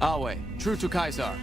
Alway, true to Caesar.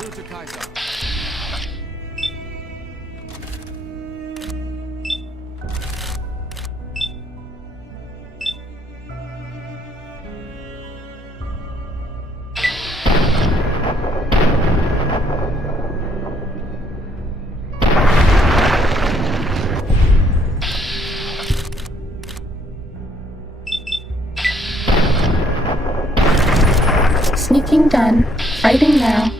True to Caesar. Sneaking done. Fighting now.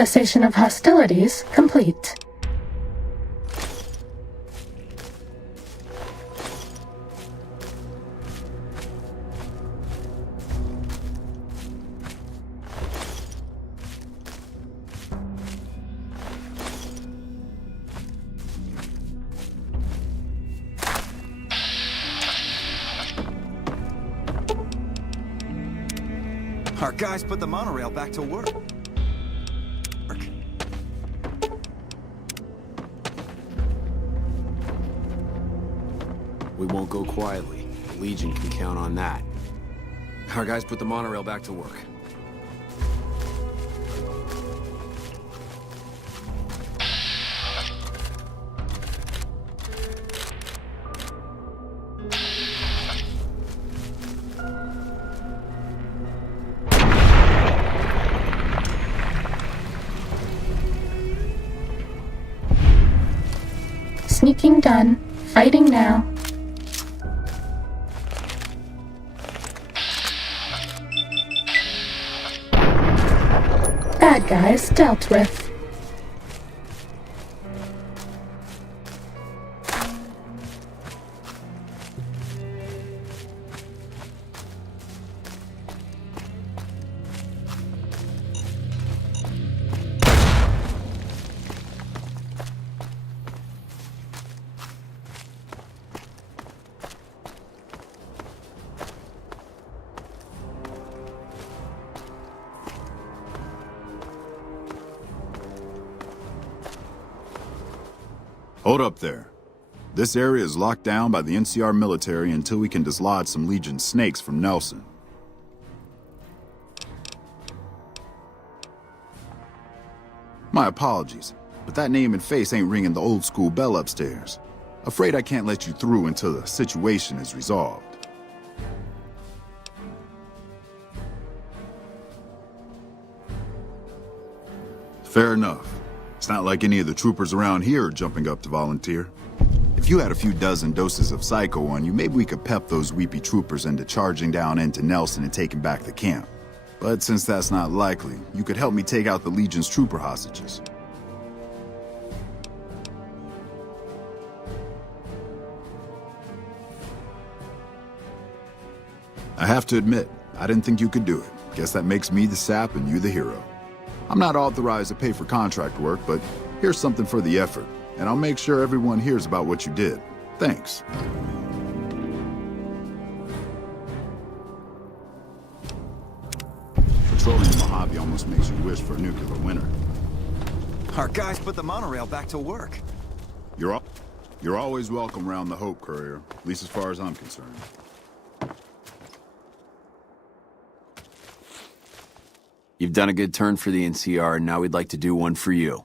Cessation of hostilities complete. Our guys put the monorail back to work. We won't go quietly. The Legion can count on that. Our guys put the monorail back to work. Sneaking done. Fighting now. Bad guys dealt with. Hold up there. This area is locked down by the NCR military until we can dislodge some Legion snakes from Nelson. My apologies, but that name and face ain't ringing the old school bell upstairs. Afraid I can't let you through until the situation is resolved. Fair enough. It's not like any of the troopers around here are jumping up to volunteer. If you had a few dozen doses of Psycho on you, maybe we could pep those weepy troopers into charging down into Nelson and taking back the camp. But since that's not likely, you could help me take out the Legion's trooper hostages. I have to admit, I didn't think you could do it. Guess that makes me the sap and you the hero. I'm not authorized to pay for contract work, but here's something for the effort, and I'll make sure everyone hears about what you did. Thanks. Patrolling the Mojave almost makes you wish for a nuclear winter. Our guys put the monorail back to work. You're always welcome around the Hope Courier, at least as far as I'm concerned. You've done a good turn for the NCR, and now we'd like to do one for you.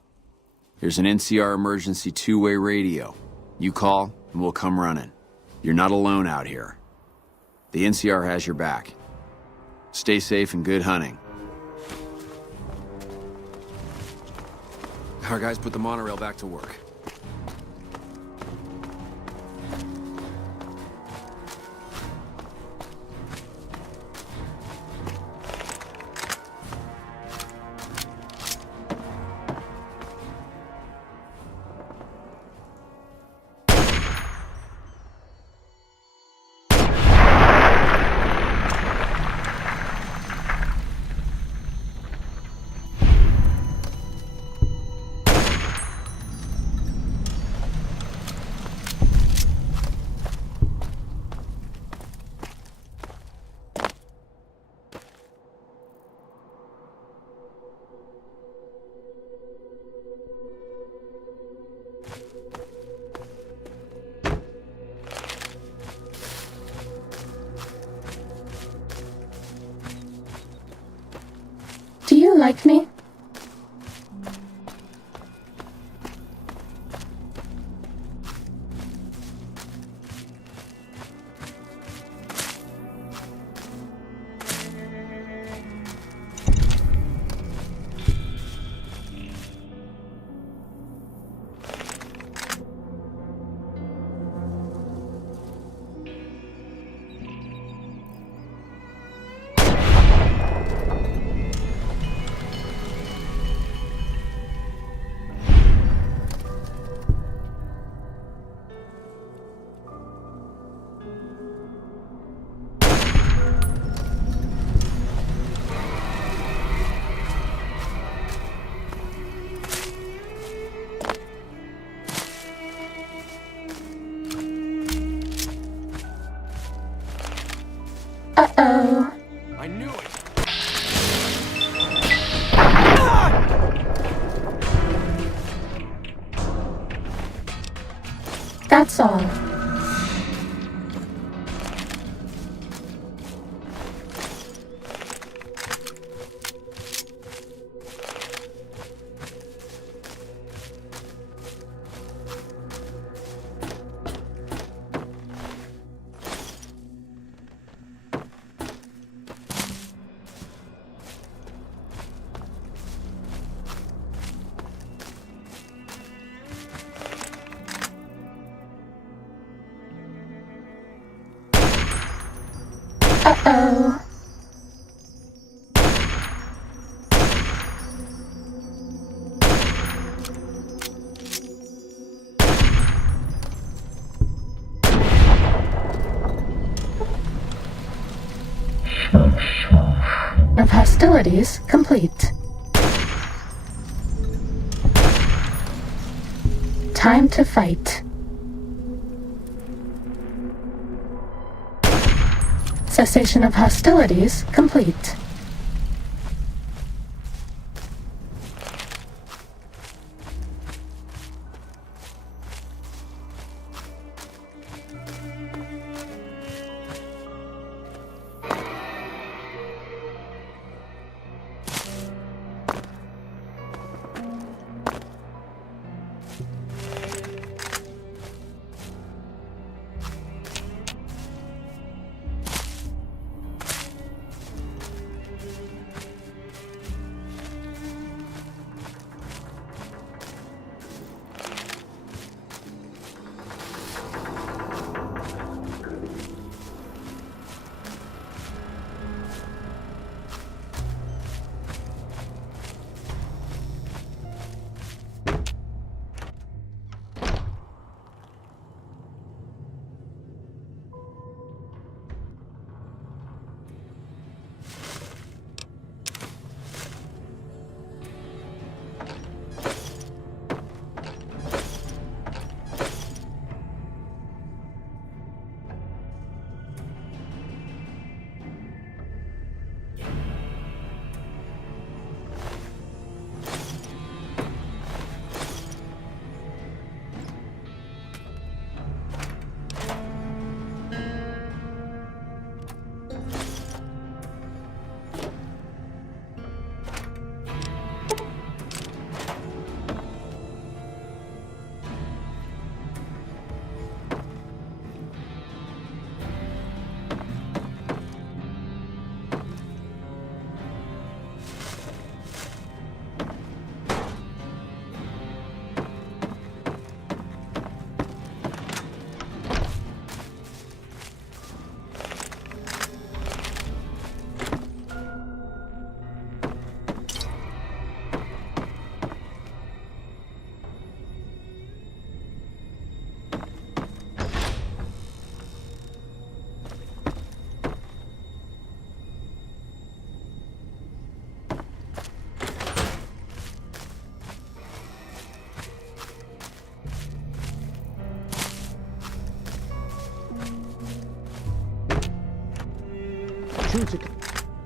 There's an NCR emergency two-way radio. You call, and we'll come running. You're not alone out here. The NCR has your back. Stay safe and good hunting. Our guys put the monorail back to work. Do you like me? Uh-oh. I knew it! That's all. Uh-oh. Of hostilities complete. Time to fight. Cessation of hostilities complete.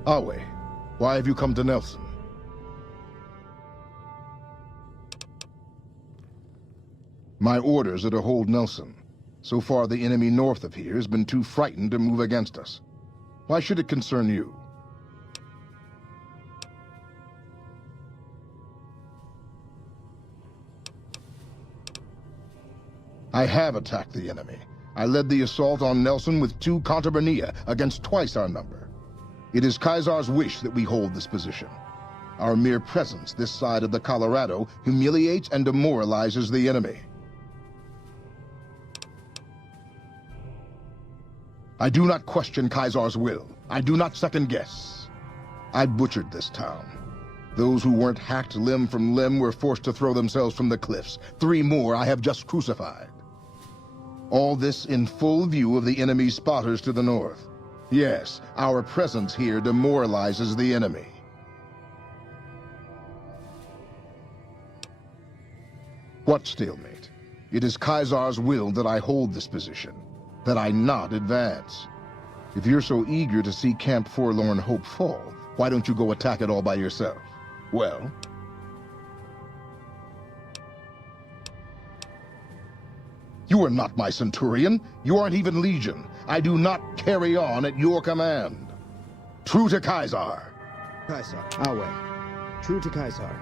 Awe, why have you come to Nelson? My orders are to hold Nelson. So far, the enemy north of here has been too frightened to move against us. Why should it concern you? I have attacked the enemy. I led the assault on Nelson with 2 Contrabania against twice our number. It is Caesar's wish that we hold this position. Our mere presence this side of the Colorado humiliates and demoralizes the enemy. I do not question Caesar's will. I do not second guess. I butchered this town. Those who weren't hacked limb from limb were forced to throw themselves from the cliffs. 3 more I have just crucified. All this in full view of the enemy's spotters to the north. Yes, our presence here demoralizes the enemy. What stalemate? It is Caesar's will that I hold this position, that I not advance. If you're so eager to see Camp Forlorn Hope fall, why don't you go attack it all by yourself? Well, you are not my Centurion. You aren't even Legion. I do not carry on at your command. True to Caesar. Caesar, our way. True to Caesar.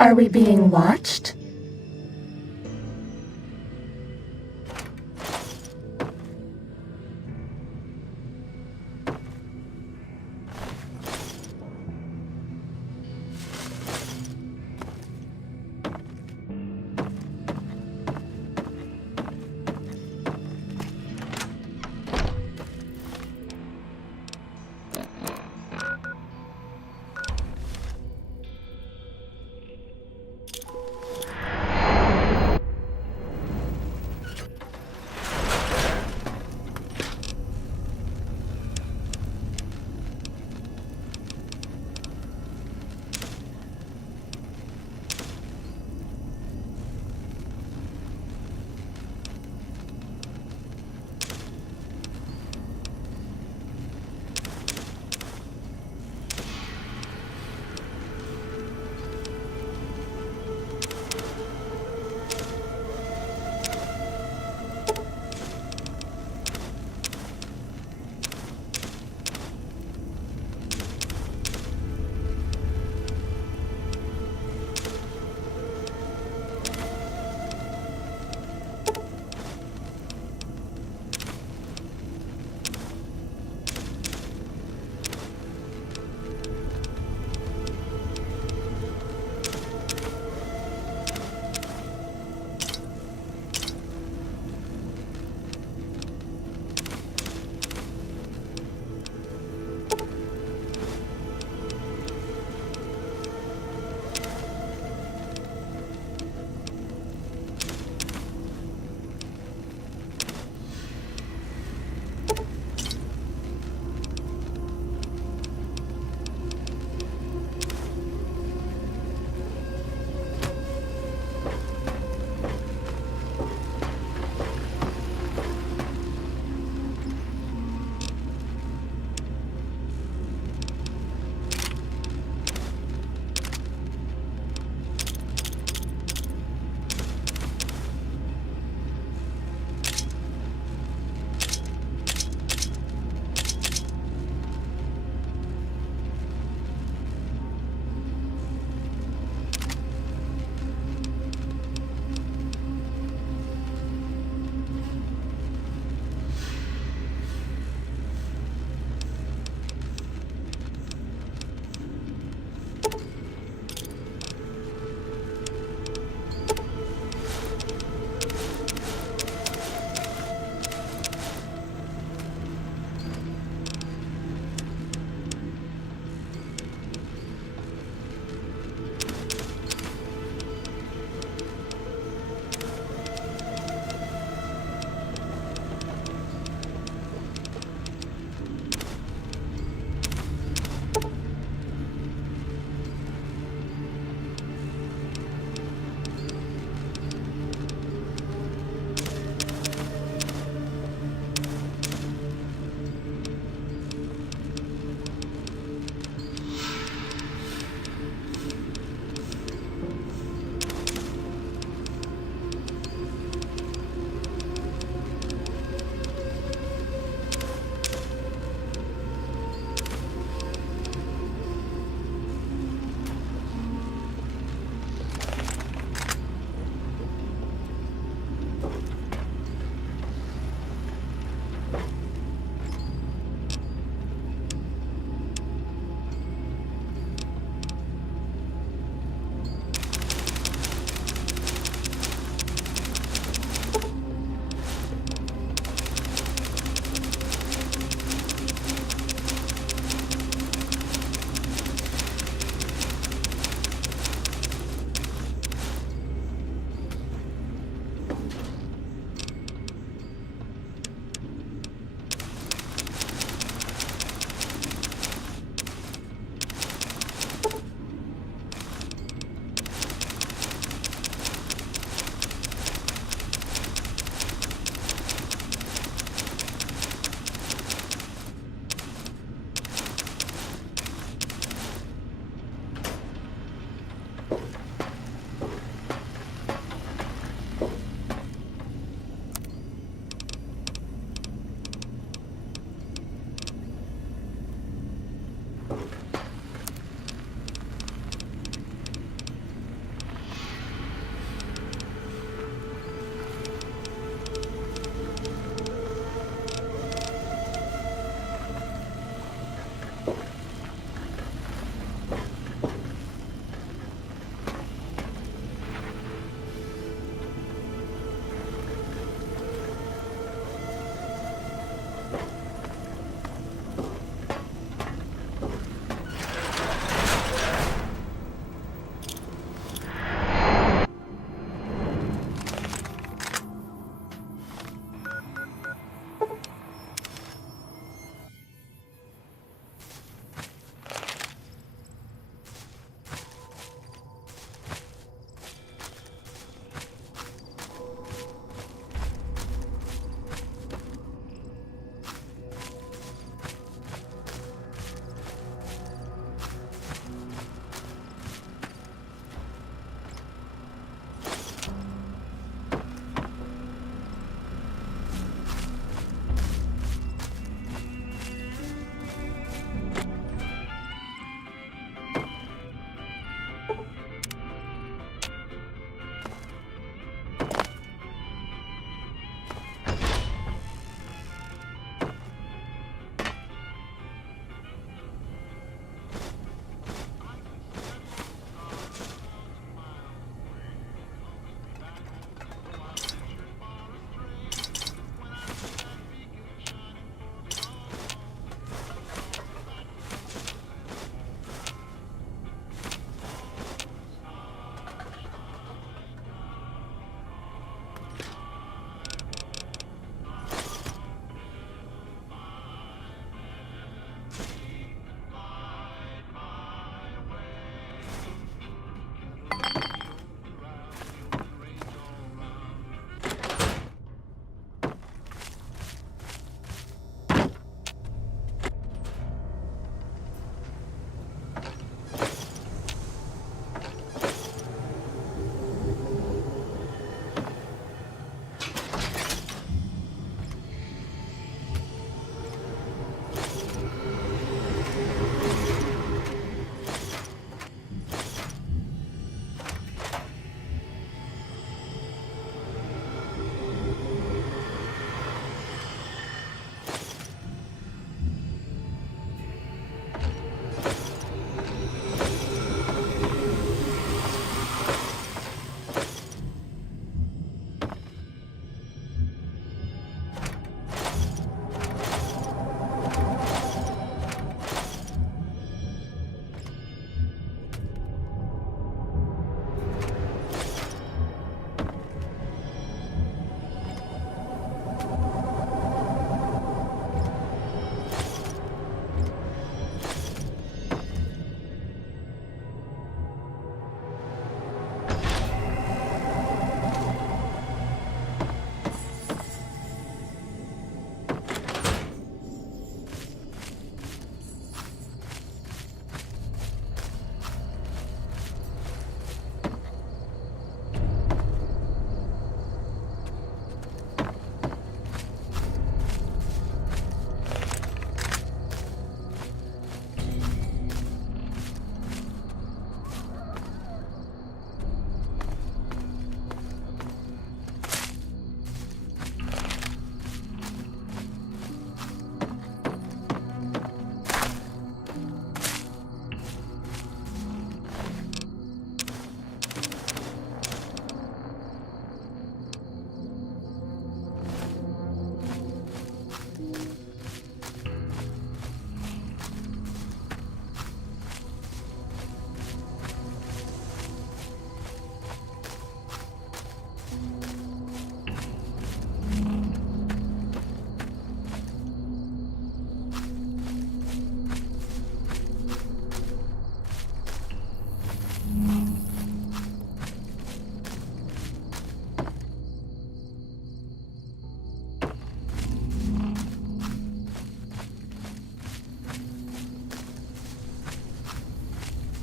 Are we being watched?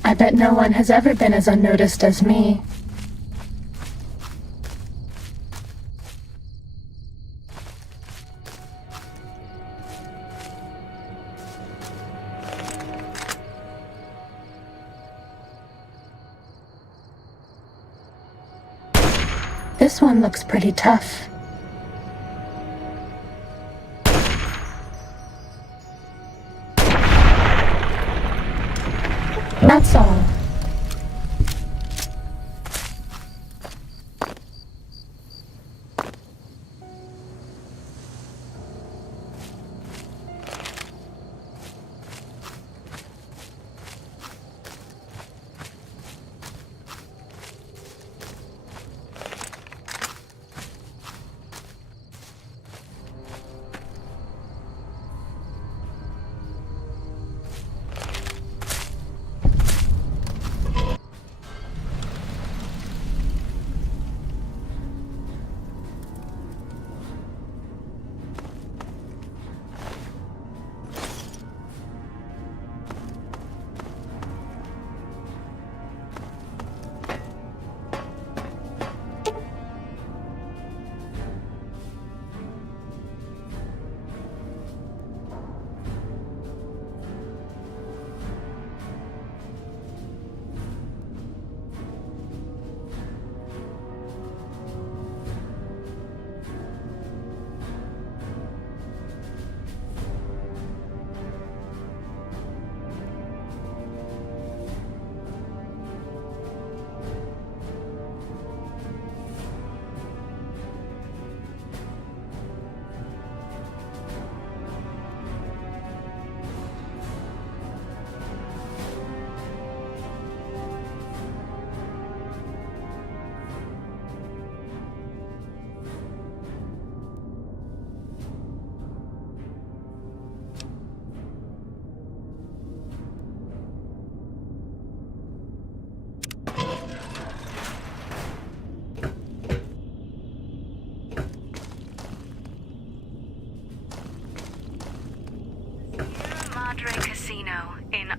I bet no one has ever been as unnoticed as me. This one looks pretty tough. That's all.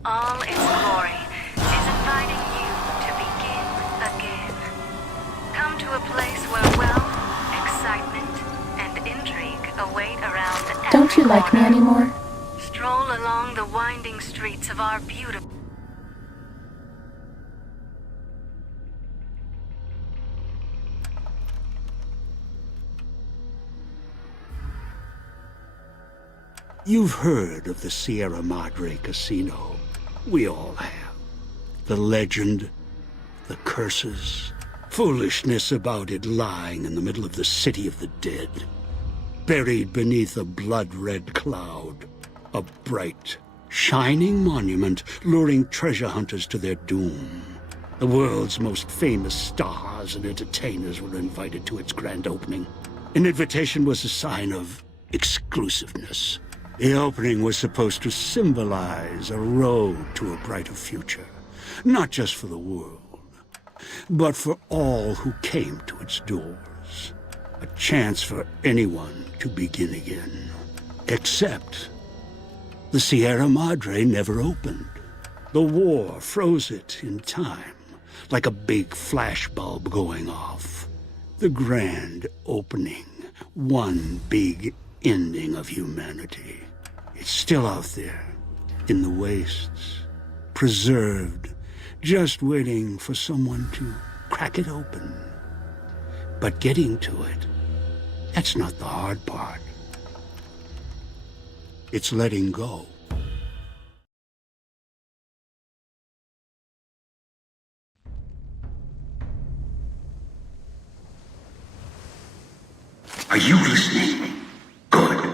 all its glory is inviting you to begin again. Come to a place where wealth, excitement, and intrigue await around every Don't you like me corner. anymore? Stroll along the winding streets of our beautiful... You've heard of the Sierra Madre Casino. We all have. The legend, the curses, foolishness about it lying in the middle of the city of the dead. Buried beneath a blood-red cloud. A bright, shining monument luring treasure hunters to their doom. The world's most famous stars and entertainers were invited to its grand opening. An invitation was a sign of exclusiveness. The opening was supposed to symbolize a road to a brighter future, not just for the world, but for all who came to its doors. A chance for anyone to begin again. Except the Sierra Madre never opened. The war froze it in time, like a big flashbulb going off. The grand opening, one big ending of humanity. It's still out there, in the wastes, preserved, just waiting for someone to crack it open. But getting to it, that's not the hard part. It's letting go. Are you listening? Good.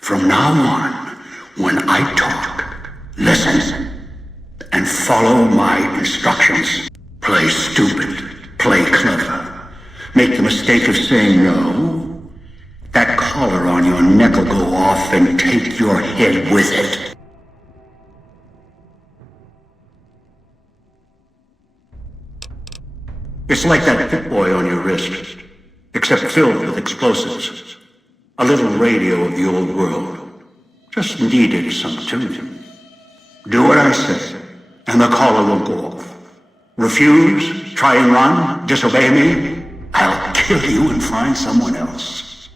From now on, when I talk, listen and follow my instructions. Play stupid, play clever. Make the mistake of saying no. That collar on your neck will go off and take your head with it. It's like that Pip-Boy on your wrist, except filled with explosives. A little radio of the old world. Just needed some tuning. Do what I say, and the collar won't go off. Refuse, try and run, disobey me, I'll kill you and find someone else.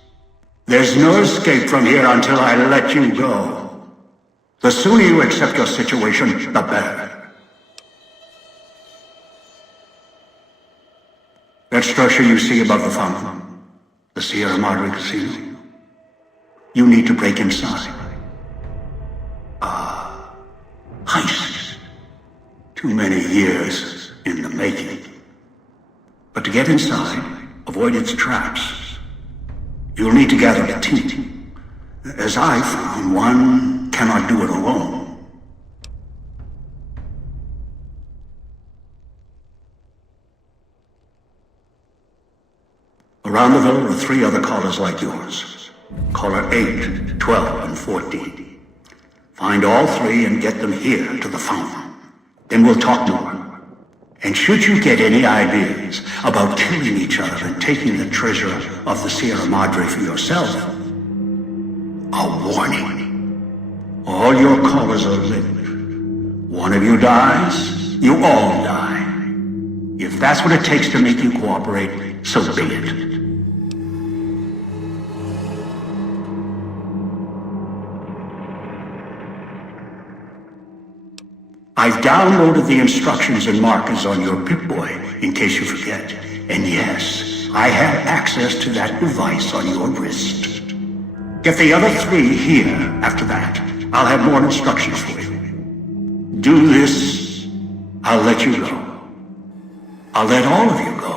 There's no escape from here until I let you go. The sooner you accept your situation, the better. That structure you see above the fountain, the Sierra Madre Casino, you need to break inside. Heist. Too many years in the making. But to get inside, avoid its traps, you'll need to gather a team. As I found, one cannot do it alone. Around the villa are 3 other callers like yours. Caller 8, 12, and 14. Find all 3 and get them here to the fountain. Then we'll talk more. And should you get any ideas about killing each other and taking the treasure of the Sierra Madre for yourself, a warning. All your callers are linked. One of you dies, you all die. If that's what it takes to make you cooperate, so be it. I've downloaded the instructions and markers on your Pip-Boy, in case you forget. And yes, I have access to that device on your wrist. Get the other 3 here after that. I'll have more instructions for you. Do this, I'll let you go. I'll let all of you go.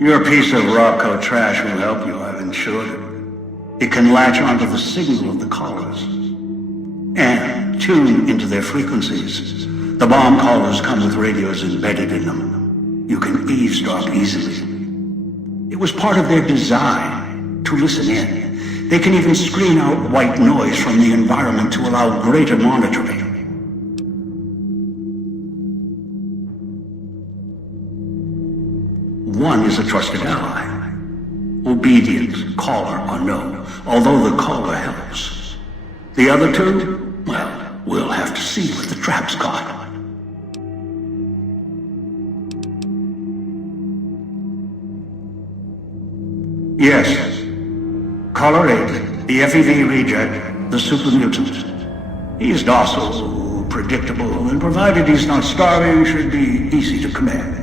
Your piece of Rocco trash will help you, I've insured it. It can latch onto the signal of the callers and tune into their frequencies. The bomb callers come with radios embedded in them. You can eavesdrop easily. It was part of their design to listen in. They can even screen out white noise from the environment to allow greater monitoring. One is a trusted ally. Obedience, caller or no, although the caller helps. The other two, well, we'll have to see what the trap's got. Yes. Caller 8, the FEV reject, the super mutant. He's docile, predictable, and provided he's not starving, should be easy to command.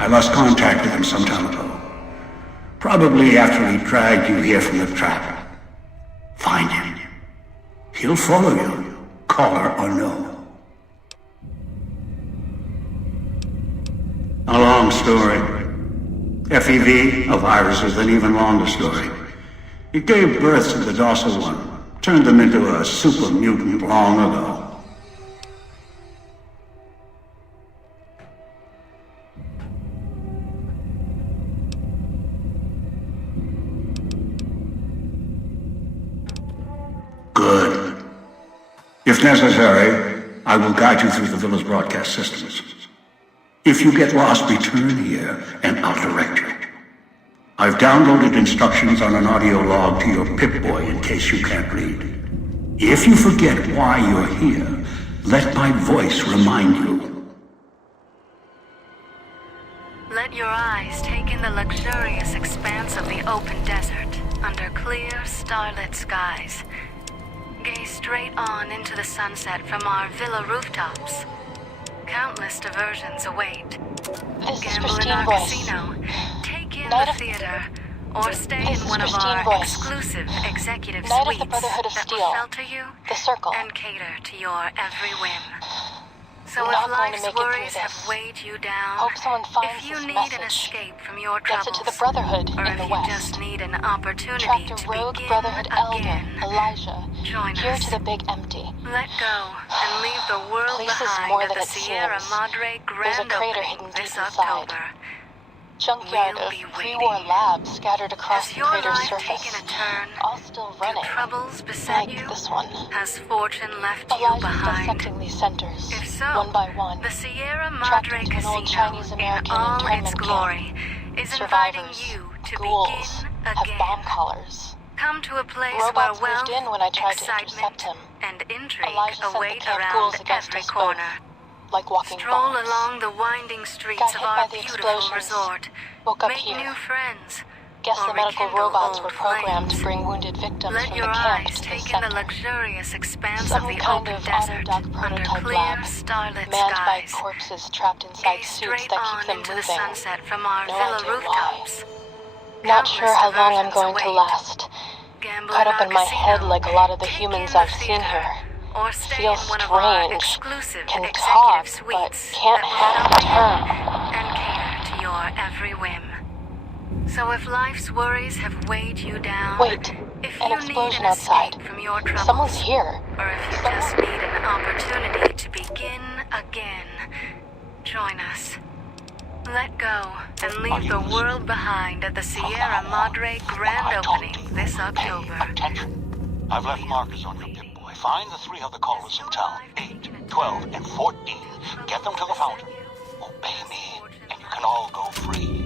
I lost contact with him some time ago. Probably after he dragged you here from the trap. Find him. He'll follow you, caller or no. A long story. FEV, a virus is an even longer story. It gave birth to the docile one, turned them into a super mutant long ago. Good. If necessary, I will guide you through the villa's broadcast systems. If you get lost, return here, and I'll direct you. I've downloaded instructions on an audio log to your Pip-Boy in case you can't read. If you forget why you're here, let my voice remind you. Let your eyes take in the luxurious expanse of the open desert under clear, starlit skies. Gaze straight on into the sunset from our villa rooftops. Countless diversions await. Gamble in our casino, take in the theater, or stay in one of our exclusive executive suites that will shelter you and cater to your every whim. So if life's worries have weighed you down, if you need an escape from your troubles, or if you just need an opportunity to begin again, join us. Let go and leave the world behind at the Sierra Madre grand opening this October. Junkyard of pre-war labs scattered across the crater's surface. Has your life taken a turn? All still running. Do troubles beset you? This one. Has fortune left you Elijah's behind? dissecting these centers, If so, one by one. the Sierra Madre Trapped into an old Casino, Chinese-American in all its internment glory, is inviting Survivors, you to ghouls, begin have again. bomb collars. Come to a place Robots where moved wealth, in when I tried to excitement, intercept him. and intrigue Elijah sent the await camp around ghouls against every us corner. Like walking Stroll bombs. along the winding streets Got of hit our by the beautiful explosions. resort. Woke up Make here. new friends. Guess or the medical rekindle robots old were programmed flames. to bring wounded victims Let from your the camp eyes to the take in the center. luxurious expanse Some of the kind open of desert Autodoc under prototype clear, lab, starlit manned by skies. corpses trapped inside Gaze suits straight that on keep them into moving. the sunset from our No villa idea rooftops. Not sure how long I'm Countless going to diversions last. Gamble Caught in up our in my head casino. like a lot of the Take humans in the I've seen theater, here. or stay Feels in one of our strange. exclusive Can executive talk, but suites can't that hack will the shelter turn. you and cater to your every whim. So if life's worries have weighed you down, Wait, if an you explosion need an outside. escape from your troubles, Someone's here. or if you just need an opportunity to begin again, join us. Let go and leave the world behind at the Sierra Madre grand opening this October. Attention. I've left markers on your Pip-Boy. Find the 3 other callers in town, 8, 12, and 14. Get them to the fountain. Obey me, and you can all go free.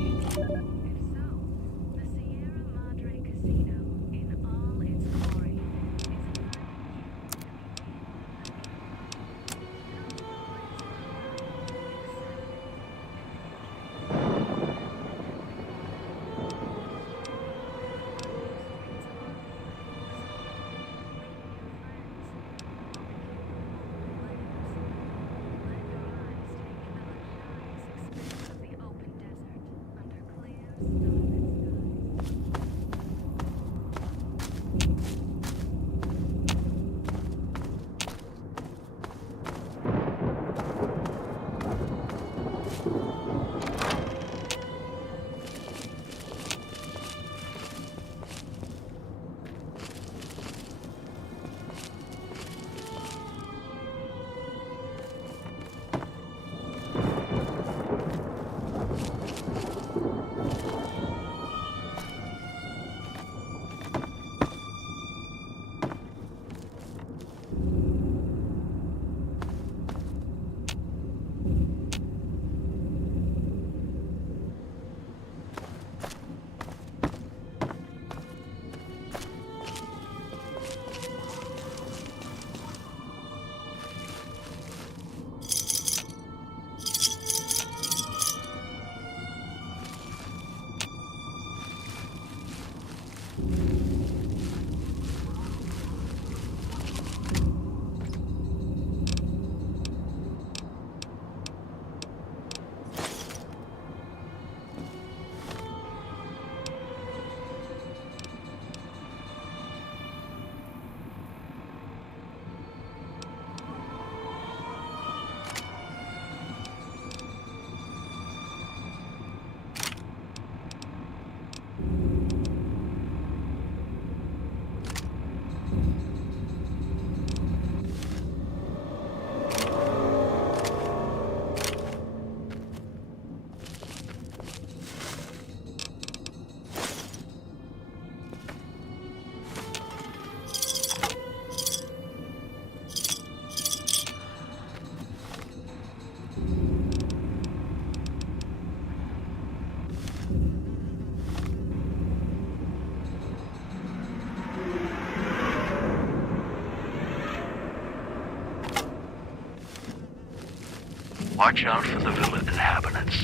Watch out for the villa inhabitants.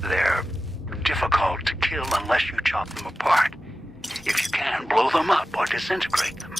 They're difficult to kill unless you chop them apart. If you can, blow them up or disintegrate them.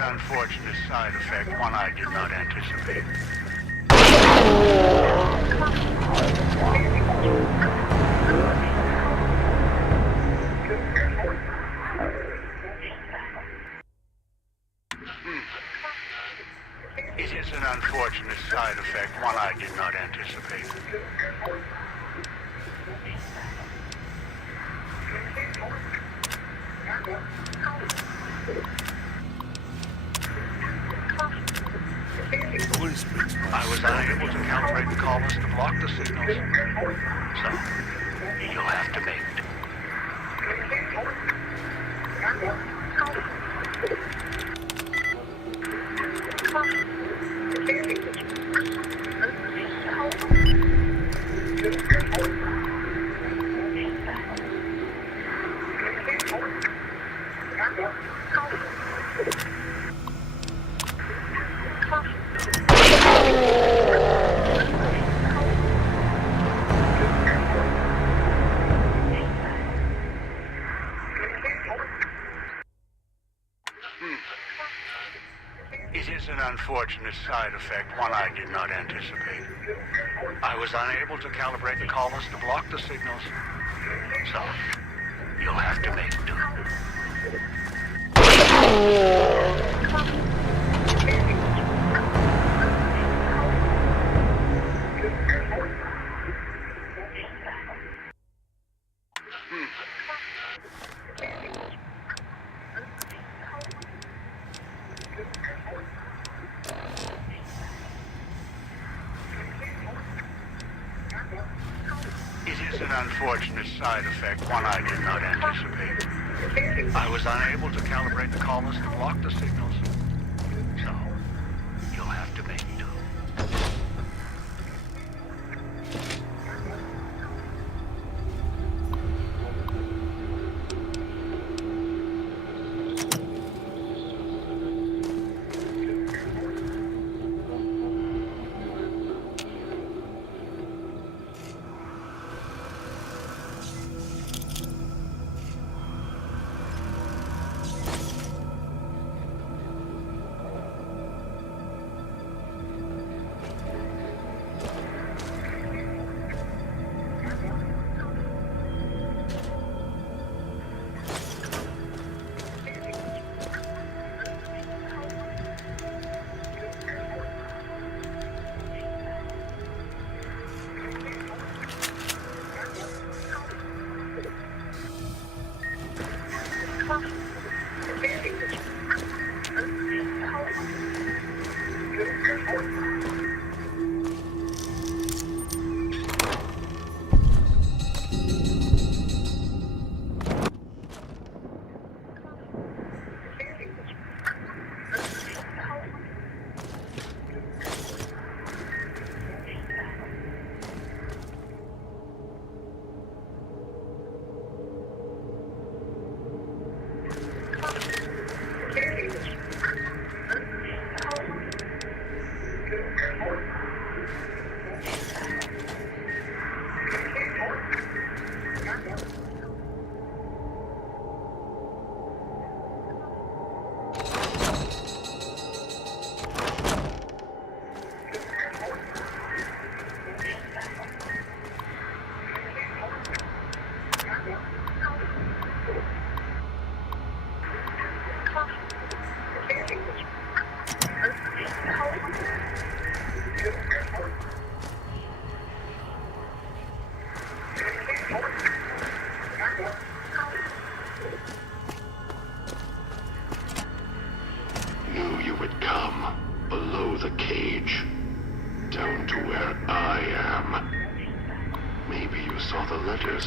Unfortunate side effect, one I did not anticipate. It is an unfortunate side effect, one I did not anticipate. I was unable to calibrate the callers to block the signals. So, you'll have to make unfortunate side effect, one I did not anticipate. I was unable to calibrate the collars to block the signals. So, you'll have to make do. It is an unfortunate side effect, one I did not anticipate. I was unable to calibrate the collars to block the signals. So, you'll have to make do.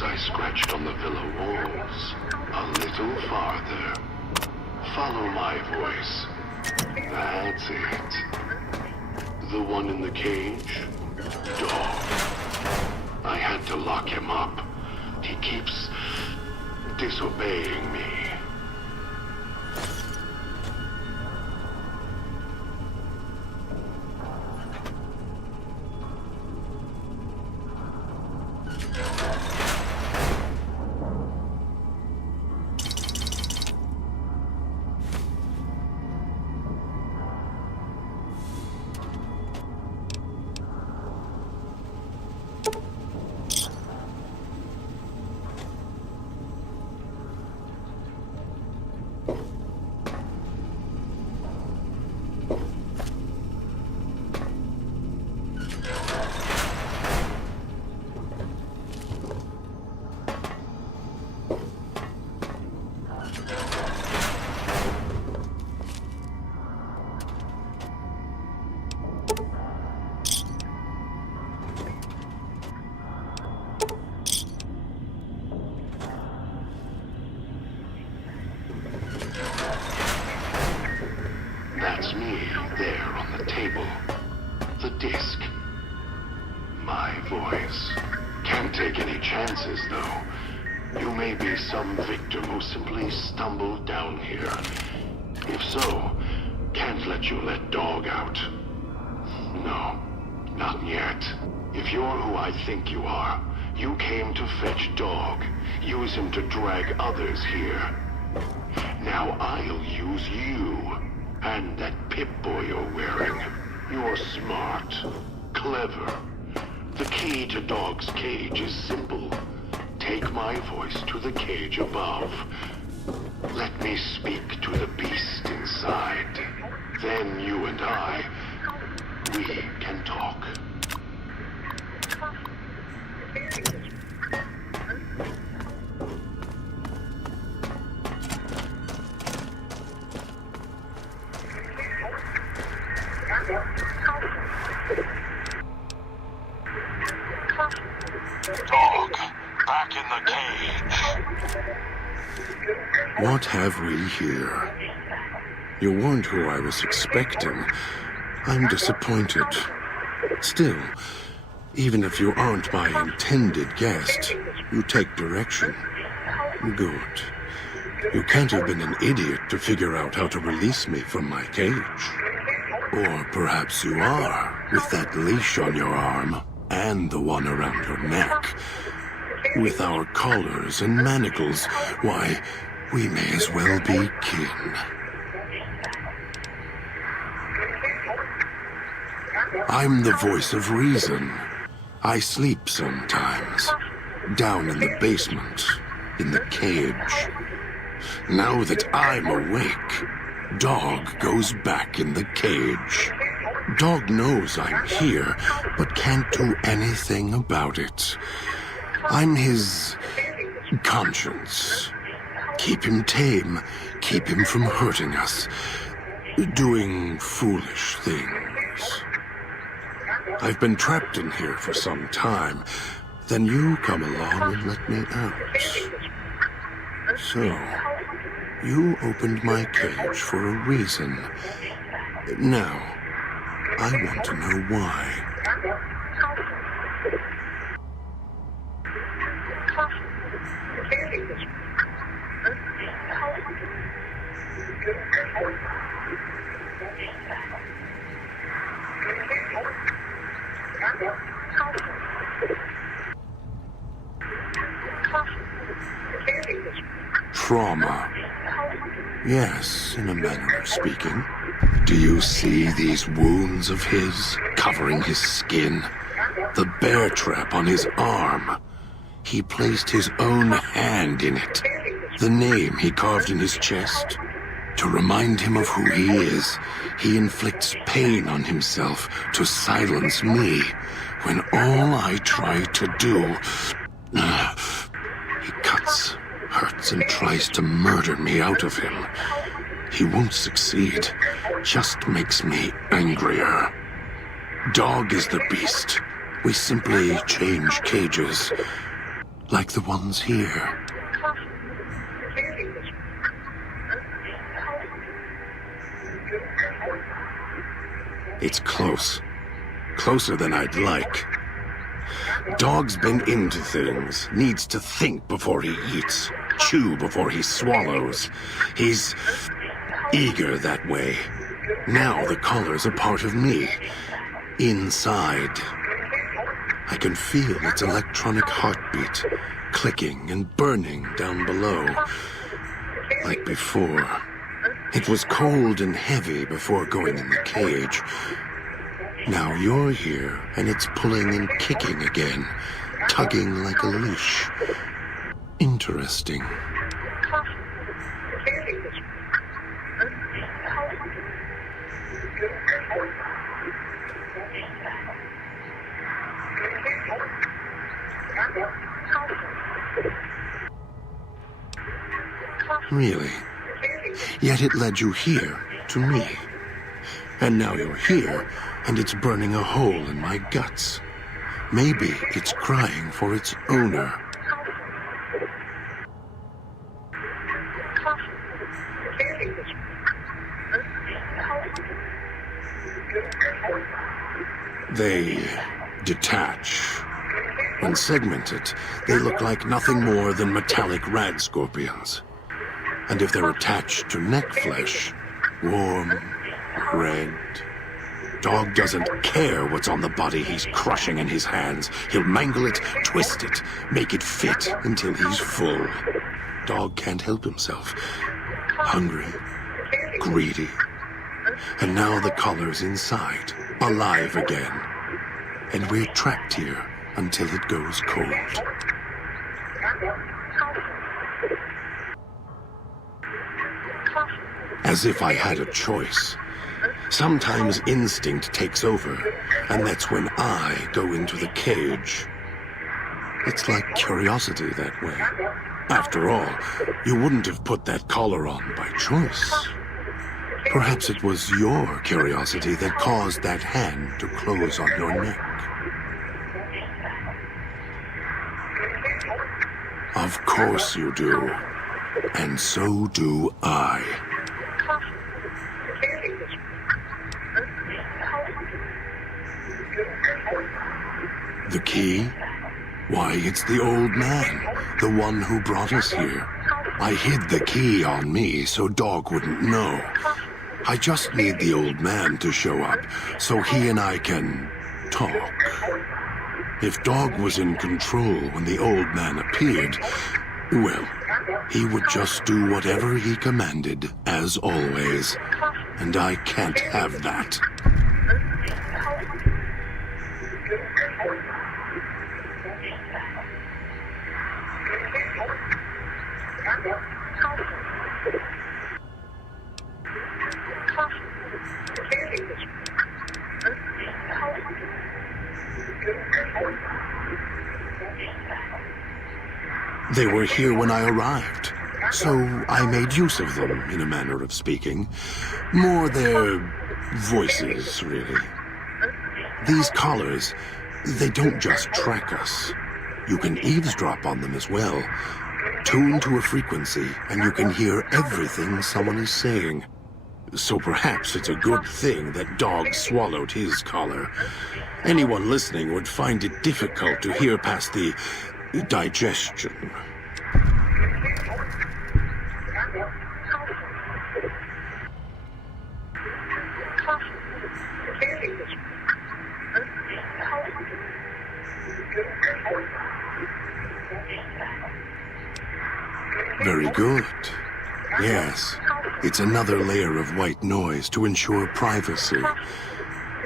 I scratched on the villa walls. A little farther. Follow my voice. That's it. The one in the cage? Dog. I had to lock him up. He keeps disobeying me. That's me, there on the table. The disc. My voice. Can't take any chances, though. You may be some victim who simply stumbled down here. If so, can't let you let Dog out. No, not yet. If you're who I think you are, you came to fetch Dog. Use him to drag others here. Now I'll use you. And that Pip-Boy you're wearing. You're smart, clever. The key to Dog's cage is simple. Take my voice to the cage above. Let me speak to the beast inside. Then you and I, we can talk. Dog, back in the cage. What have we here? You weren't who I was expecting. I'm disappointed. Still, even if you aren't my intended guest, you take direction. Good. You can't have been an idiot to figure out how to release me from my cage. Or perhaps you are, with that leash on your arm, and the one around your neck. With our collars and manacles, why, we may as well be kin. I'm the voice of reason. I sleep sometimes, down in the basement, in the cage. Now that I'm awake, Dog goes back in the cage. Dog knows I'm here, but can't do anything about it. I'm his conscience. Keep him tame, keep him from hurting us, doing foolish things. I've been trapped in here for some time. Then you come along and let me out. So, you opened my cage for a reason. Now, I want to know why. Trauma. Yes, in a manner of speaking. Do you see these wounds of his, covering his skin? The bear trap on his arm. He placed his own hand in it. The name he carved in his chest. To remind him of who he is, he inflicts pain on himself to silence me, when all I try to do... He cuts, hurts, and tries to murder me out of him. He won't succeed, just makes me angrier. Dog is the beast. We simply change cages, like the ones here. It's close. Closer than I'd like. Dog's been into things, needs to think before he eats, chew before he swallows. He's eager that way. Now the collar's a part of me. Inside. I can feel its electronic heartbeat, clicking and burning down below. Like before. It was cold and heavy before going in the cage. Now you're here, and it's pulling and kicking again, tugging like a leash. Interesting. Really? Yet it led you here, to me. And now you're here, and it's burning a hole in my guts. Maybe it's crying for its owner. They detach. When segmented, they look like nothing more than metallic rad scorpions. And if they're attached to neck flesh, warm, red. Dog doesn't care what's on the body he's crushing in his hands. He'll mangle it, twist it, make it fit until he's full. Dog can't help himself. Hungry, greedy, And now the collar's inside, alive again. And we're trapped here until it goes cold. As if I had a choice. Sometimes instinct takes over, and that's when I go into the cage. It's like curiosity that way. After all, you wouldn't have put that collar on by choice. Perhaps it was your curiosity that caused that hand to close on your neck. Of course you do. And so do I. The key? Why, it's the old man, the one who brought us here. I hid the key on me so Dog wouldn't know. I just need the old man to show up so he and I can talk. If Dog was in control when the old man appeared, well, he would just do whatever he commanded, as always. And I can't have that. They were here when I arrived, so I made use of them, in a manner of speaking. More their voices, really. These collars, they don't just track us. You can eavesdrop on them as well. Tune to a frequency, and you can hear everything someone is saying. So perhaps it's a good thing that Dog swallowed his collar. Anyone listening would find it difficult to hear past the digestion. Very good. Yes, it's another layer of white noise to ensure privacy.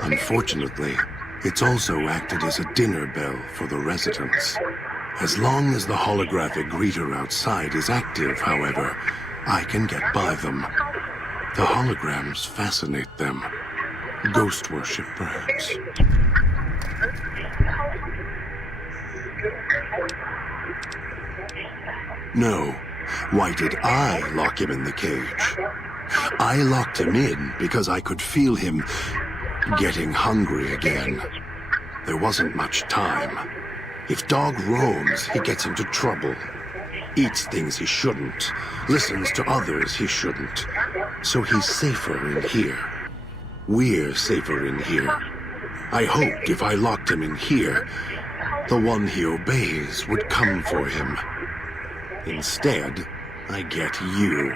Unfortunately, it's also acted as a dinner bell for the residents. As long as the holographic greeter outside is active, however, I can get by them. The holograms fascinate them. Ghost worship, perhaps. No. Why did I lock him in the cage? I locked him in because I could feel him getting hungry again. There wasn't much time. If Dog roams, he gets into trouble. Eats things he shouldn't. Listens to others he shouldn't. So he's safer in here. We're safer in here. I hoped if I locked him in here, the one he obeys would come for him. Instead, I get you.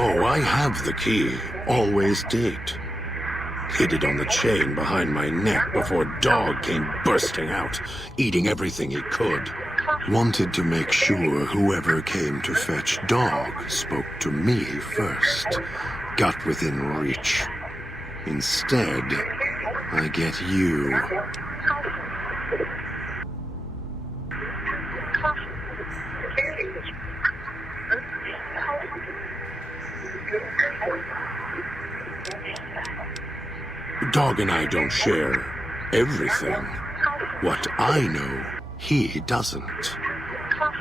Oh, I have the key. Always did. Hid it on the chain behind my neck before Dog came bursting out, eating everything he could. Wanted to make sure whoever came to fetch Dog spoke to me first. Got within reach. Instead, I get you. Dog and I don't share everything. What I know, he doesn't.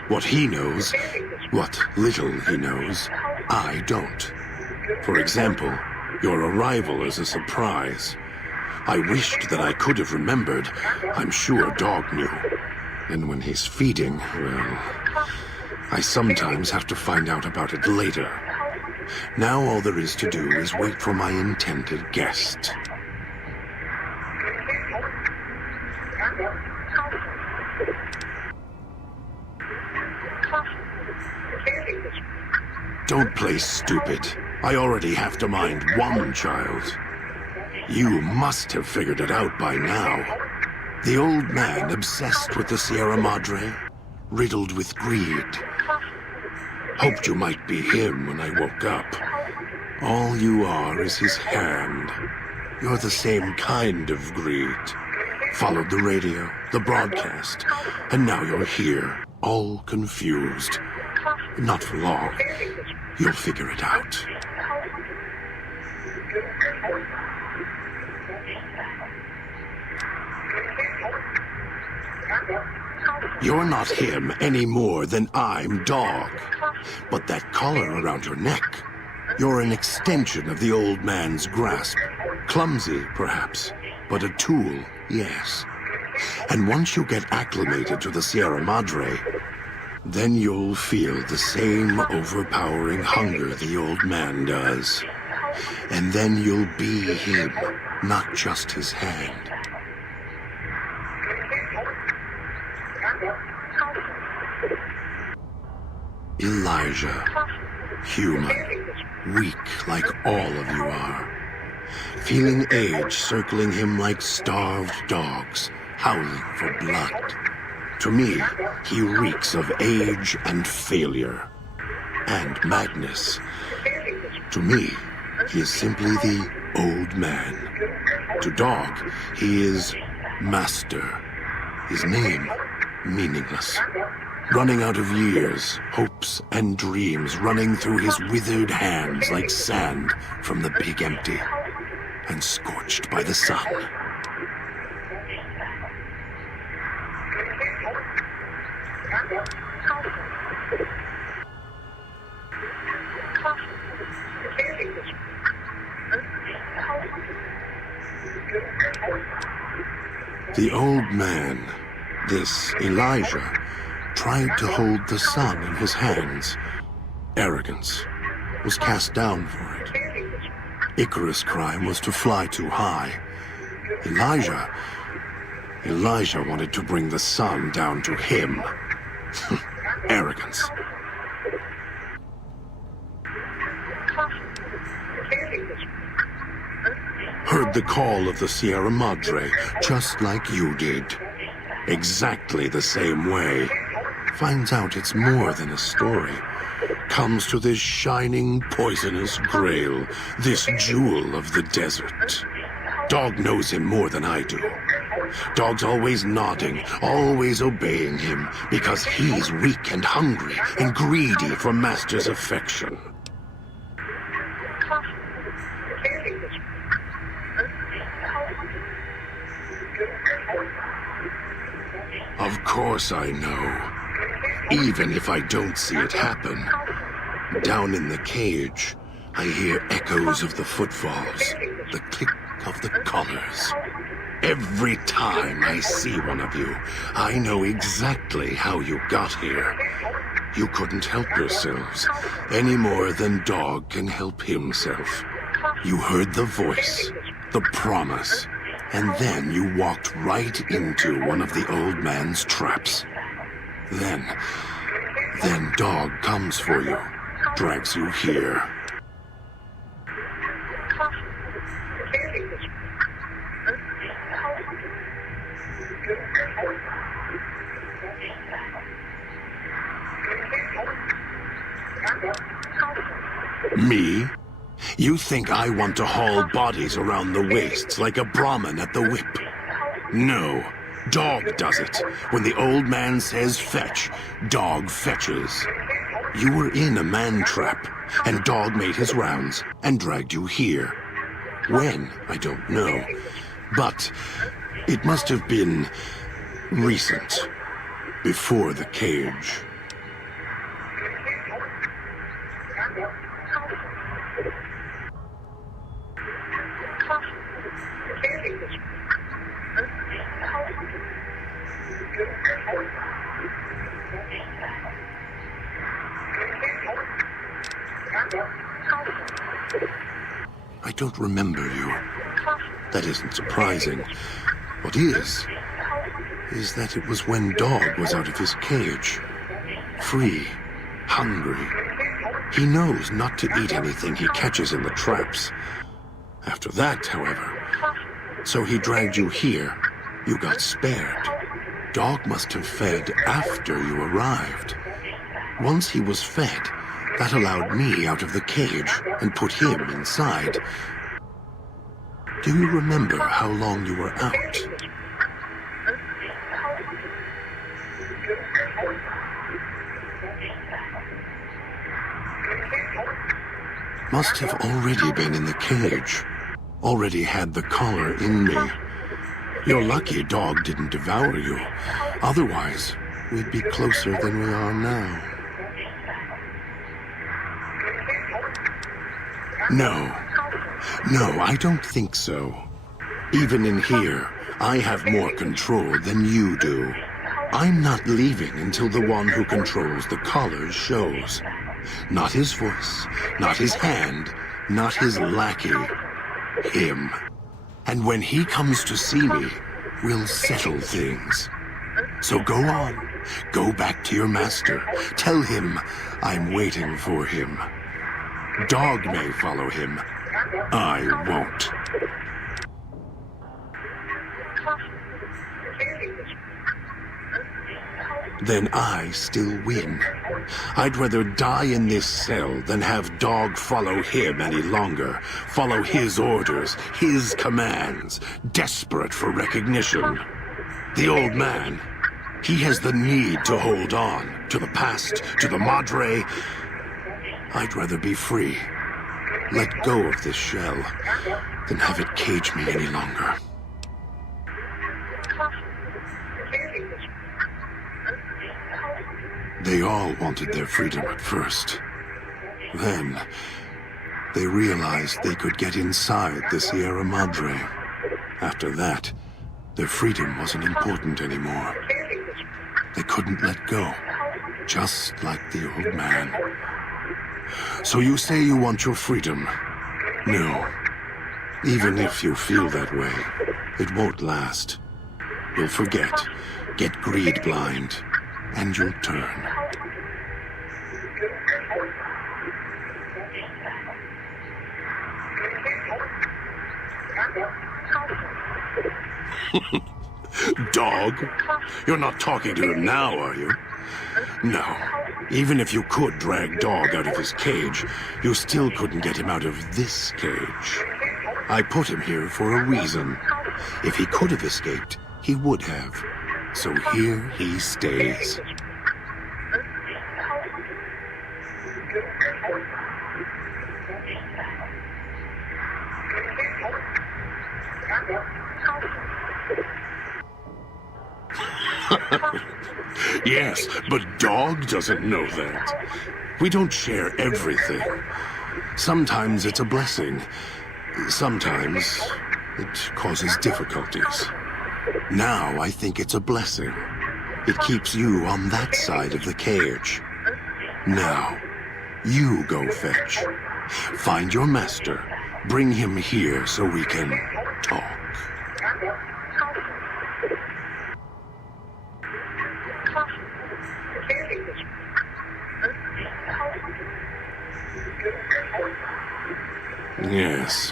What he knows, what little he knows, I don't. For example, your arrival is a surprise. I wished that I could have remembered. I'm sure Dog knew. And when he's feeding, well, I sometimes have to find out about it later. Now all there is to do is wait for my intended guest. Don't play stupid. I already have to mind one child. You must have figured it out by now. The old man obsessed with the Sierra Madre, riddled with greed. Hoped you might be him when I woke up. All you are is his hand. You're the same kind of greed. Followed the radio, the broadcast, and now you're here, all confused. Not for long. You'll figure it out. You're not him any more than I'm Dog. But that collar around your neck, you're an extension of the old man's grasp. Clumsy, perhaps, but a tool, yes. And once you get acclimated to the Sierra Madre, then you'll feel the same overpowering hunger the old man does. And then you'll be him, not just his hand. Elijah. Human. Weak like all of you are. Feeling age circling him like starved dogs, howling for blood. To me, he reeks of age and failure. And madness. To me, he is simply the old man. To Dog, he is Master. His name, meaningless. Running out of years, hopes and dreams running through his withered hands like sand from the big empty, and scorched by the sun. The old man, this Elijah, tried to hold the sun in his hands. Arrogance was cast down for it. Icarus' crime was to fly too high. Elijah wanted to bring the sun down to him. Arrogance. Heard the call of the Sierra Madre, just like you did. Exactly the same way. Finds out it's more than a story. Comes to this shining, poisonous grail, this jewel of the desert. Dog knows him more than I do. Dog's always nodding, always obeying him, because he's weak and hungry and greedy for Master's affection. Of course I know. Even if I don't see it happen. Down in the cage, I hear echoes of the footfalls, the click of the collars. Every time I see one of you, I know exactly how you got here. You couldn't help yourselves, any more than Dog can help himself. You heard the voice, the promise, and then you walked right into one of the old man's traps. Then Dog comes for you, drags you here. Me? You think I want to haul bodies around the wastes like a Brahmin at the whip? No. Dog does it. When the old man says fetch, Dog fetches. You were in a man trap, and Dog made his rounds and dragged you here. When, I don't know. But it must have been recent, before the cage. I don't remember you. That isn't surprising. What is that it was when Dog was out of his cage. Free, hungry, He knows not to eat anything he catches in the traps. After that, however, so he dragged you here. You got spared. Dog must have fed after you arrived. Once he was fed, that allowed me out of the cage and put him inside. Do you remember how long you were out? Must have already been in the cage. Already had the collar in me. You're lucky Dog didn't devour you. Otherwise, we'd be closer than we are now. No, I don't think so. Even in here, I have more control than you do. I'm not leaving until the one who controls the collars shows. Not his voice, not his hand, not his lackey. Him. And when he comes to see me, we'll settle things. So go on. Go back to your master. Tell him I'm waiting for him. Dog may follow him. I won't. Then I still win. I'd rather die in this cell than have Dog follow him any longer. Follow his orders, his commands, desperate for recognition. The old man, he has the need to hold on to the past, to the Madre. I'd rather be free. Let go of this shell than have it cage me any longer. They all wanted their freedom at first. Then, they realized they could get inside the Sierra Madre. After that, their freedom wasn't important anymore. They couldn't let go, just like the old man. So you say you want your freedom? No. Even if you feel that way, it won't last. You'll forget, get greed blind, and you'll turn. Dog? You're not talking to him now, are you? No. Even if you could drag Dog out of his cage, you still couldn't get him out of this cage. I put him here for a reason. If he could have escaped, he would have. So here he stays. Yes, but Dog doesn't know that. We don't share everything. Sometimes it's a blessing. Sometimes it causes difficulties. Now I think it's a blessing. It keeps you on that side of the cage. Now, you go fetch. Find your master. Bring him here so we can talk. Yes,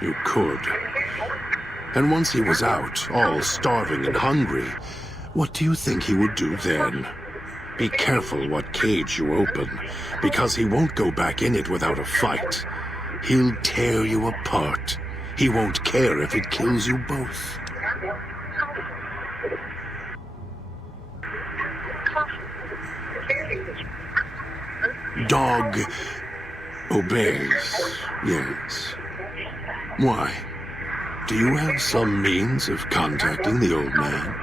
you could. And once he was out, all starving and hungry, what do you think he would do then? Be careful what cage you open, because he won't go back in it without a fight. He'll tear you apart. He won't care if it kills you both. Dog obeys, yes. Why? Do you have some means of contacting the old man?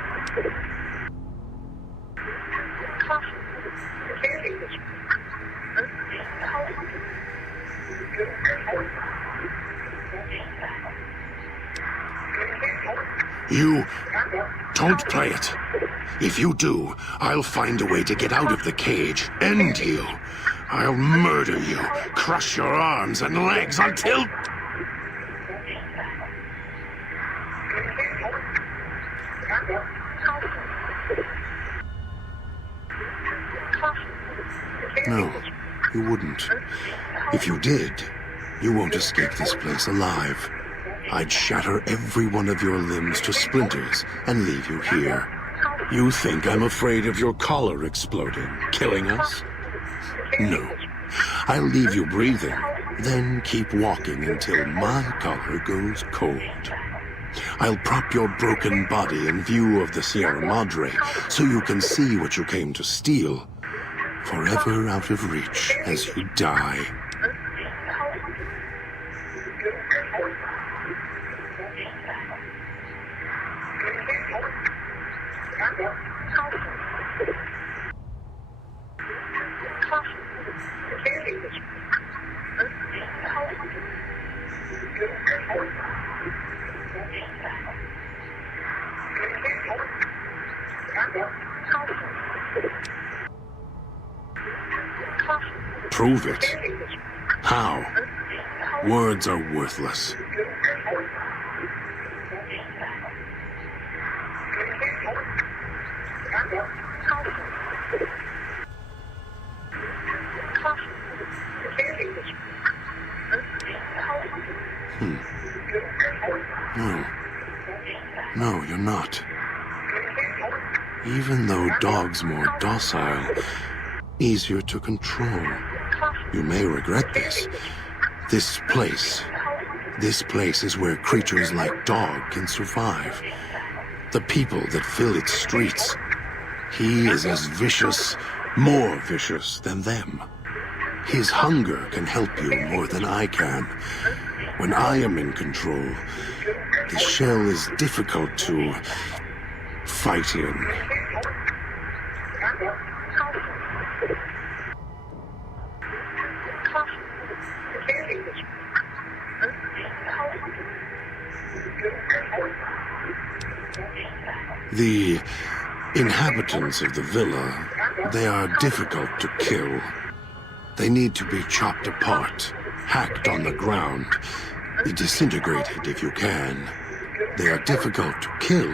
You don't play it. If you do, I'll find a way to get out of the cage, end you. I'll murder you, crush your arms and legs until... No. you wouldn't. If you did, you won't escape this place alive. I'd shatter every one of your limbs to splinters and leave you here. You think I'm afraid of your collar exploding, killing us? No. I'll leave you breathing, then keep walking until my collar goes cold. I'll prop your broken body in view of the Sierra Madre so you can see what you came to steal, forever out of reach as you die. Prove it. How? Words are worthless. No, you're not. Even though dogs more docile, easier to control. You may regret this. This place is where creatures like dog can survive. The people that fill its streets. He is as vicious, more vicious than them. His hunger can help you more than I can. When I am in control, the shell is difficult to fight in. The inhabitants of the villa, they are difficult to kill. They need to be chopped apart, hacked on the ground, disintegrated if you can. They are difficult to kill,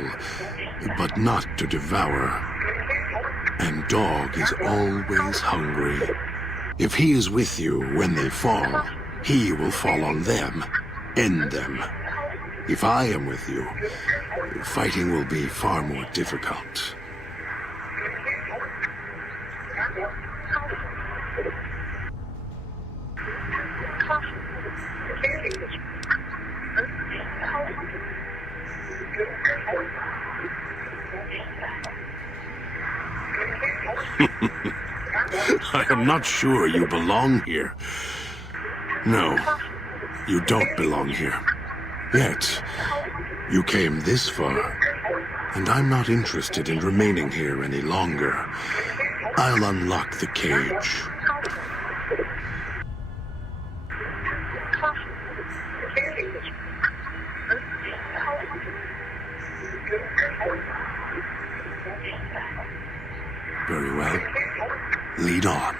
but not to devour. And Dog is always hungry. If he is with you when they fall, he will fall on them, end them. If I am with you, fighting will be far more difficult. I am not sure you belong here. No, you don't belong here. Yet, you came this far, and I'm not interested in remaining here any longer. I'll unlock the cage. Very well. Lead on.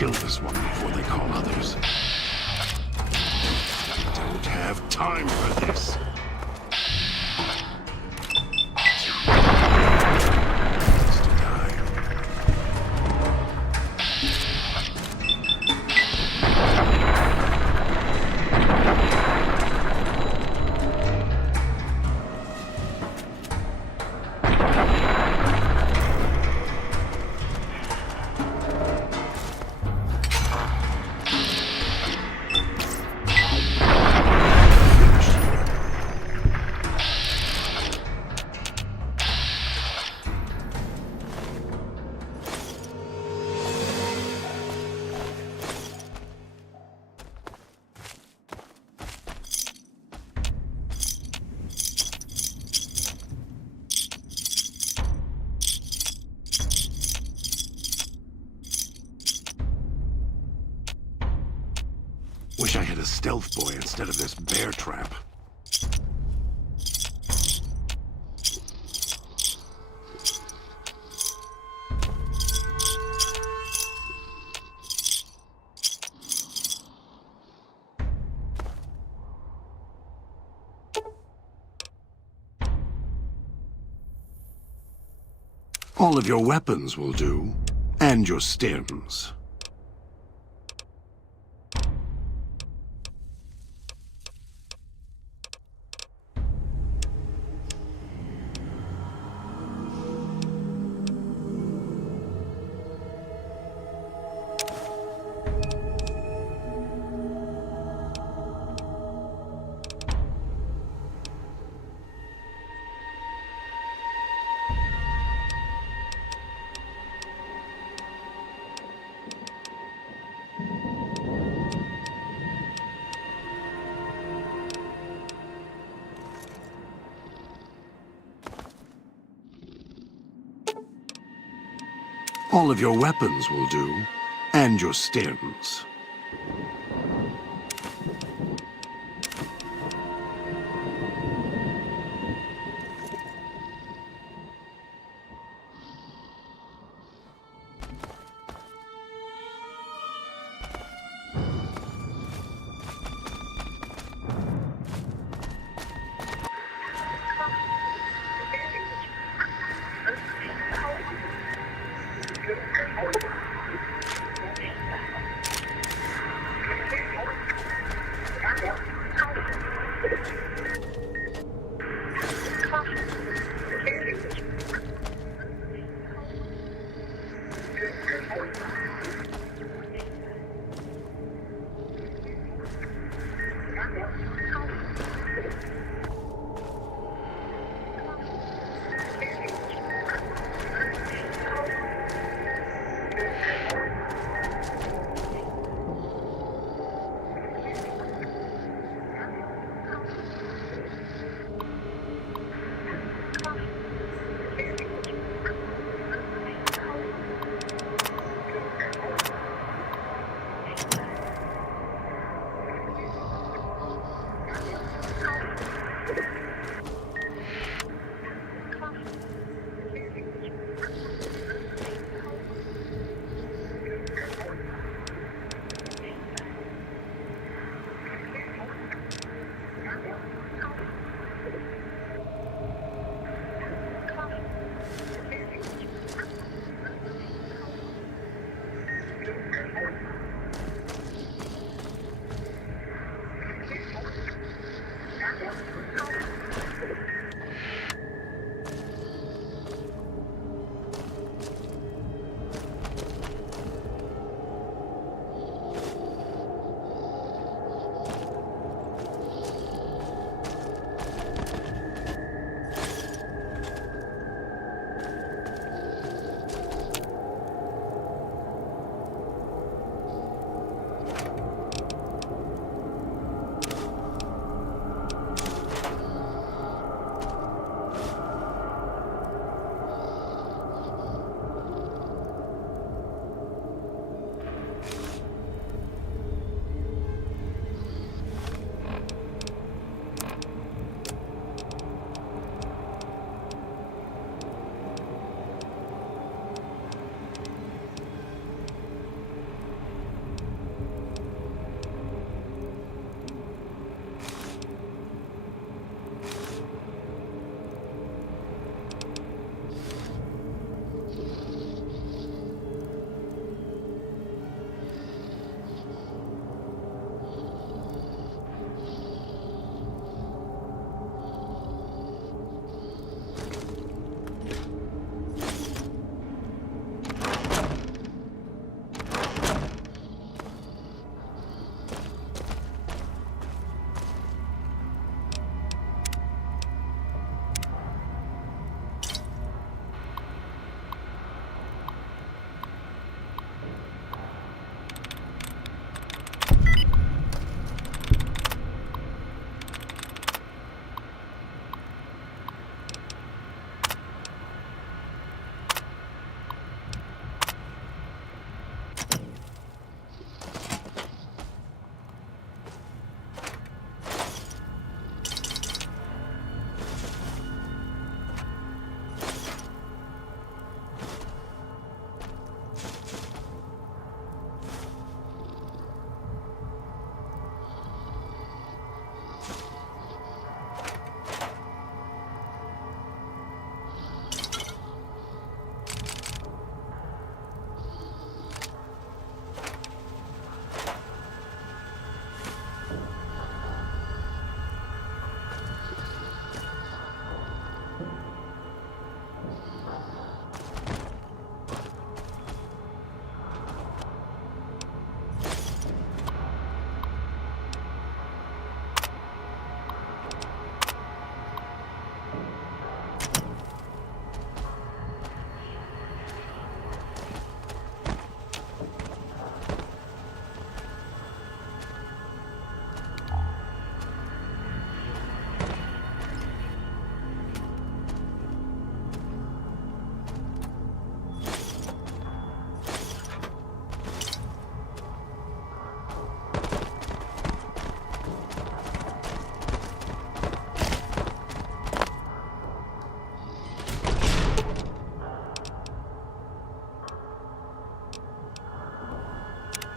kill this one before they call others. Don't have time for this. Needs to die. Wish I had a stealth boy instead of this bear trap. All of your weapons will do, and your stems. All of your weapons will do, and your stems.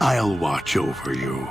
I'll watch over you.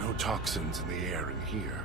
No toxins in the air in here.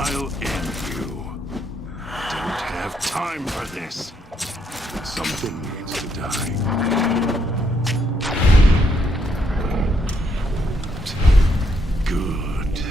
I'll end you. Don't have time for this. Something needs to die. Good.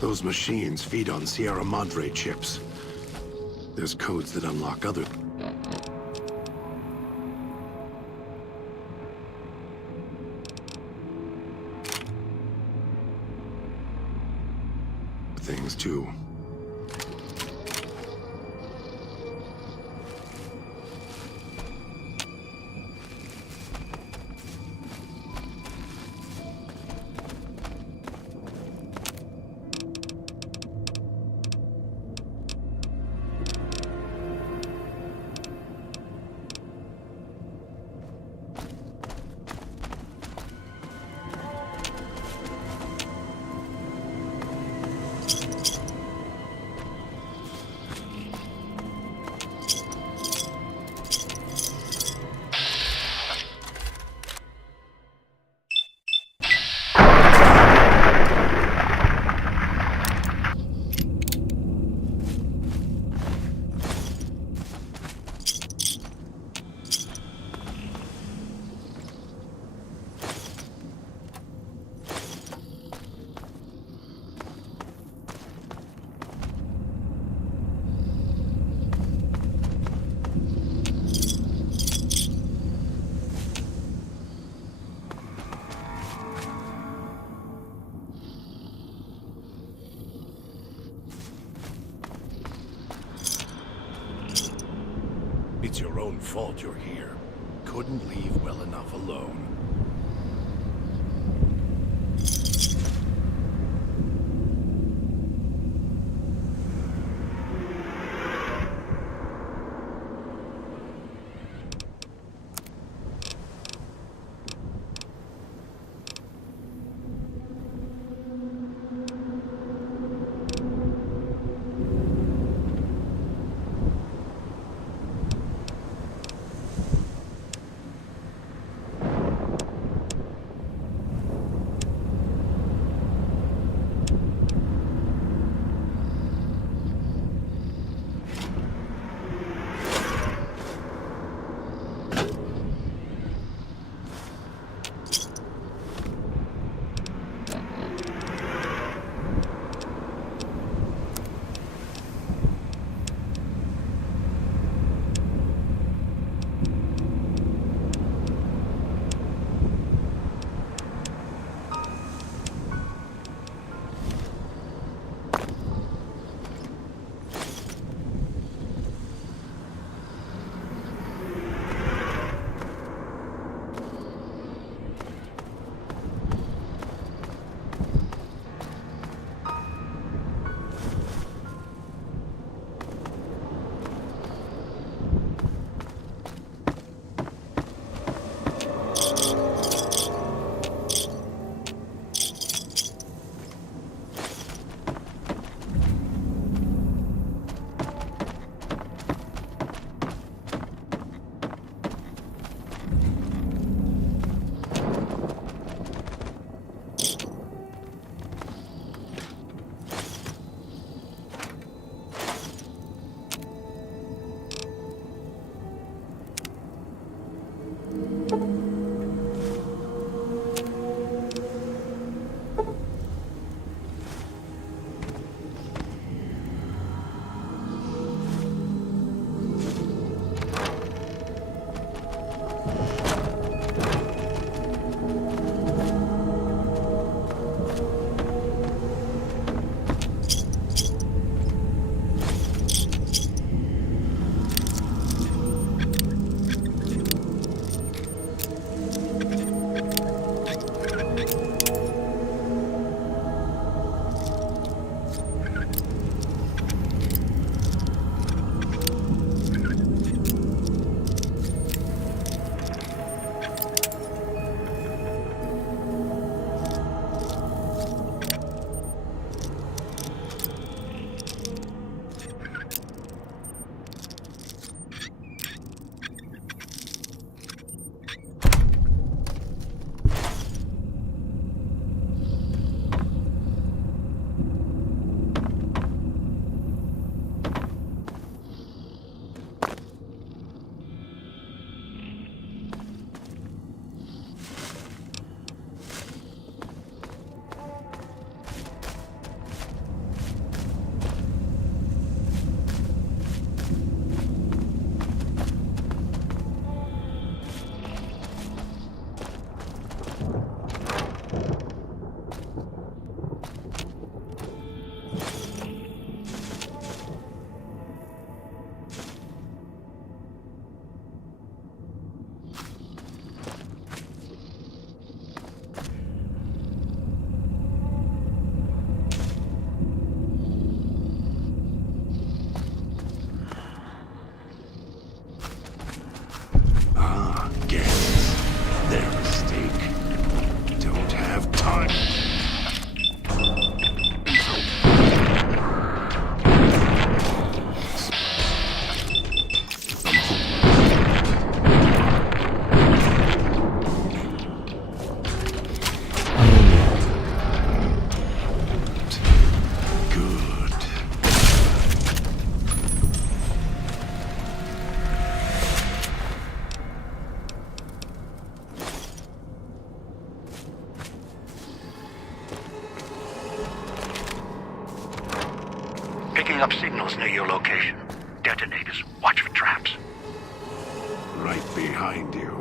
Those machines feed on Sierra Madre chips. There's codes that unlock other... things too. It's your own fault you're here. Couldn't leave well enough alone. picking up signals near your location. Detonators. Watch for traps. Right behind you.